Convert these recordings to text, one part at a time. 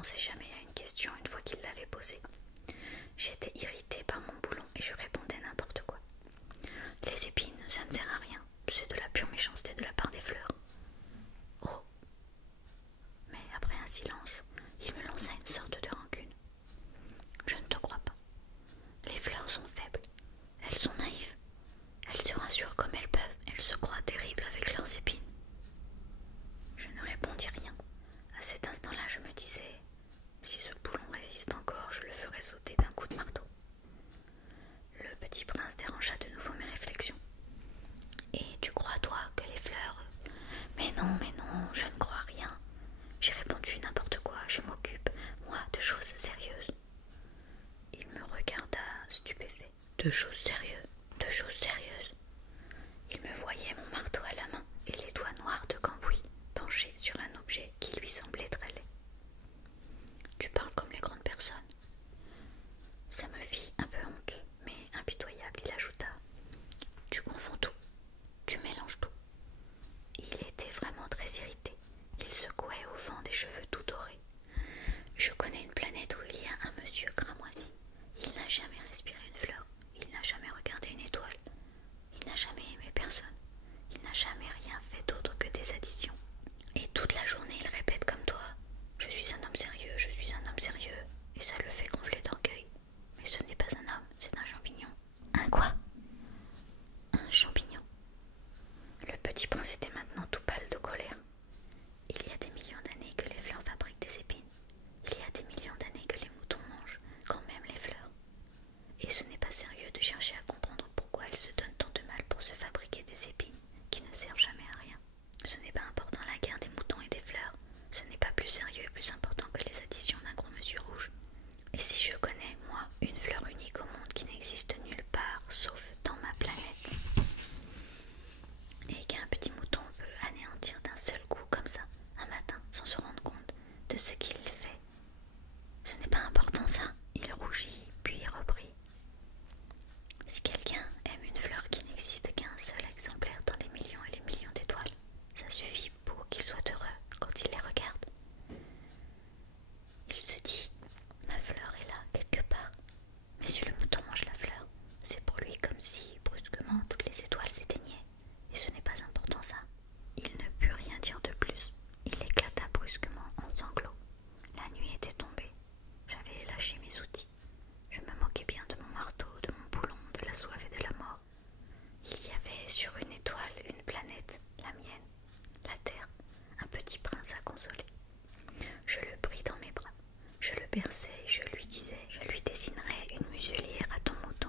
renonçait jamais à une question une fois qu'il l'avait posée. J'étais irritée par mon boulon et je répondais n'importe quoi. Les épines, ça ne sert à rien, c'est de la pure méchanceté de la part des fleurs. Oh. Mais après un silence, il me lança une sorte de rancune. Je ne te crois pas. Les fleurs sont faibles, elles sont naïves, elles se rassurent comme elles peuvent, elles se croient terribles avec leurs épines. Je ne répondis rien. À cet instant-là, je me disais, si ce boulon résiste encore, je le ferai sauter d'un coup de marteau. Le petit prince dérangea de nouveau mes réflexions. Et tu crois, toi, que les fleurs... Mais non, je ne crois rien. J'ai répondu n'importe quoi, je m'occupe, moi, de choses sérieuses. Il me regarda stupéfait. De choses sérieuses, de choses sérieuses. Il me voyait mon marteau à la main et les doigts noirs de Cambouis penchés sur un objet qui lui semblait très laid. Tu parles comme les grandes personnes. Ça me fit un peu honte, mais impitoyable, il ajouta. Tu confonds tout, tu mélanges tout. Il était vraiment très irrité. Il secouait au vent des cheveux tout dorés. Je connais une planète où il y a un monsieur cramoisi. Il n'a jamais respiré une fleur. Il n'a jamais regardé une étoile. Il n'a jamais aimé personne. Il n'a jamais rien fait d'autre que des additions. Et toute la journée il répète comme toi. Je suis un homme sérieux, je suis un homme sérieux. Et ça le fait gonfler d'orgueil. Mais ce n'est pas un homme, c'est un champignon. Un quoi? Un champignon. Le petit prince était maintenant tout pâle de colère. Il y a des millions d'années que les fleurs fabriquent des épines. Il y a des millions d'années que les moutons mangent, quand même les fleurs. Et ce n'est pas sérieux de chercher à comprendre pourquoi elles se donnent tant de mal pour se fabriquer des épines qui ne servent jamais à rien. Ce n'est pas important la guerre des moutons et des fleurs. Ce n'est pas plus sérieux et plus important que les additions d'un gros monsieur rouge. Et si je connais, moi, une fleur unique au monde qui n'existe nulle part, sauf dans ma planète, et qu'un petit mouton peut anéantir d'un seul coup comme ça, un matin, sans se rendre compte de ce qu'il fait, ce n'est pas important ça. Il rougit, puis reprit. Si quelqu'un aime une fleur qui n'existe qu'un seul exemplaire dans les millions et les millions d'étoiles, ça suffit pour qu'il soit heureux quand il les regarde. Il se dit, ma fleur est là quelque part, mais si le mouton mange la fleur, c'est pour lui comme si brusquement toutes les étoiles s'éteignaient, et ce n'est pas important ça. Il ne put rien dire de plus. Il éclata brusquement en sanglots. La nuit était tombée. J'avais lâché mes outils. Je me moquais bien de mon marteau, de mon boulon, de la soif et de la mort. Il y avait sur une étoile une planète, la mienne, la Terre, un petit prince à consoler. Je le pris dans mes bras. Je le berçais et je lui disais, je lui dessinerai une muselière à ton mouton.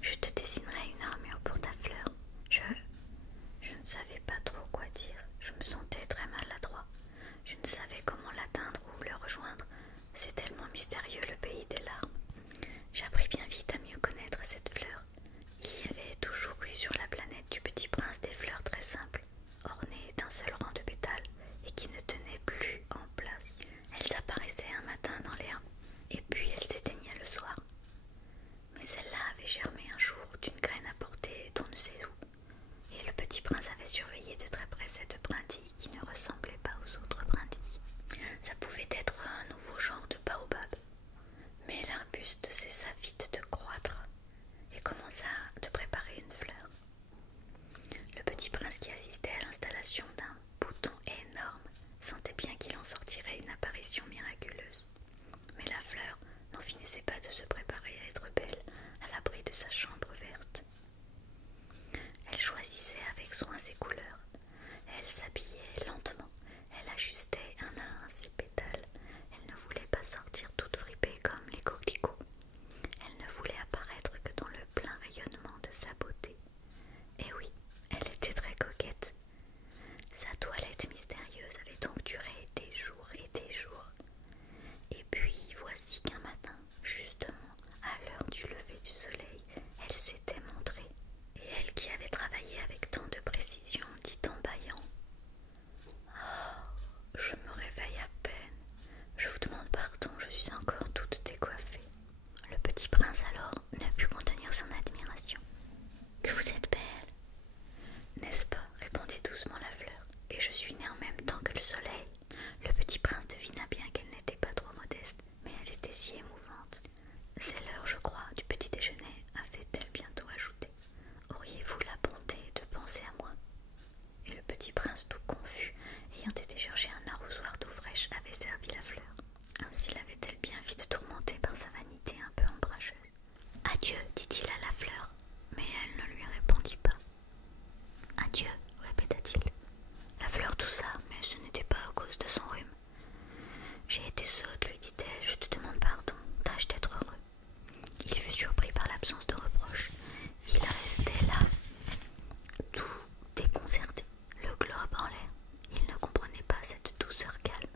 Je te dessinerai une armure pour ta fleur. Je ne savais pas trop quoi dire. Je me sentais très maladroit. Je ne savais comment l'atteindre ou le rejoindre. C'est tellement mystérieux le pays des larmes. J'appris bien vite à mieux connaître cette fleur. Il y avait toujours eu sur la planète du petit prince des fleurs très simples, ornées d'un seul rang de pétales et qui ne tenaient plus en place. Elles apparaissaient un matin dans l'herbe et puis elles s'éteignaient le soir. Mais celle-là avait germé un jour d'une graine apportée d'on ne sait où. Et le petit prince avait surveillé de très près cette brindille qui ne ressemblait pas aux autres brindilles. Ça pouvait être un nouveau genre de baobab. Exode, lui dit-elle, je te demande pardon, tâche d'être heureux. Il fut surpris par l'absence de reproche. Il restait là, tout déconcerté, le globe en l'air. Il ne comprenait pas cette douceur calme.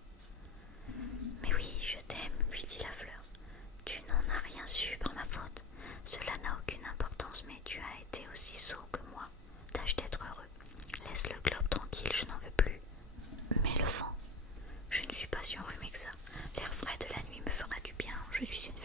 Mais oui, je t'aime, lui dit la fleur. Tu n'en as rien su par ma faute. Cela n'a aucune importance, mais tu as été aussi sot que moi. Tâche d'être heureux. Laisse le globe tranquille, je n'en veux plus. Mais le vent, je ne suis pas si enrhumée que ça. L'air frais de la nuit me fera du bien. Je suis une